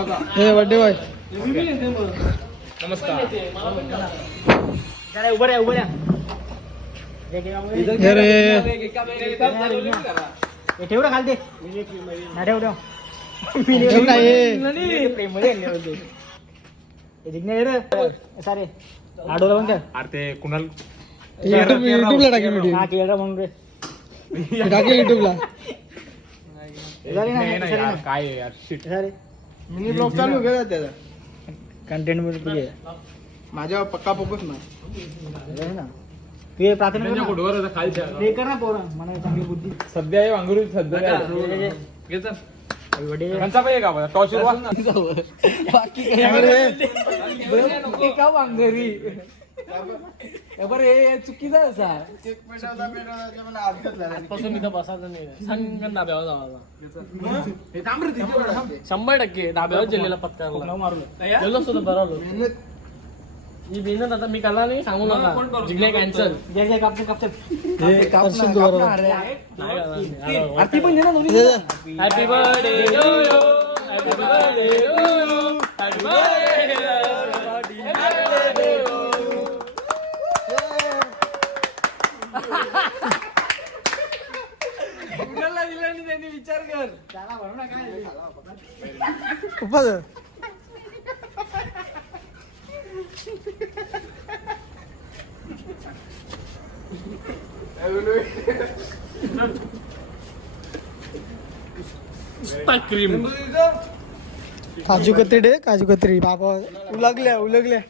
हे birthday boy नमस्कार. जरा उभं राहा उभं राहा. ठेव रे खाली ना ठेव ठेव सारे आडोला पण अरे ते कुणाल युट्यूबला टाकेल व्हिडिओ हा केळरा म्हणून रे टाकेल युट्यूबला काय यार शिट. मिनी ब्लॉग चालू केला त्याचा कंटेंट मध्ये माझ्या पक्का फोकस ना ते प्राथमिक त्यांच्या फोटोवर खालच्या प्ले कर ना पोरा मला चांगली बुद्धी सध्या आहे वांगुरी सध्या त्यांचा पाहिजे का टॉर्च बाकी का वांगरी बरं चुकीचा असा आजपासून इथं बसायचं नाही सांगून डाब्यावर जावायला 100% डाब्यावर जेलेला पत्त्याला गेलो सुद्धा बरवलो ही मेहनत आता मी करणार नाही सांगू नका जिंकणे कॅन्सल आरती पण ना happy birthday to you happy birthday to you happy birthday कुणाला दिला नाही त्यांनी विचार कर. क्रीम काजू कतरी काजू कतरी बाबा उलगल्या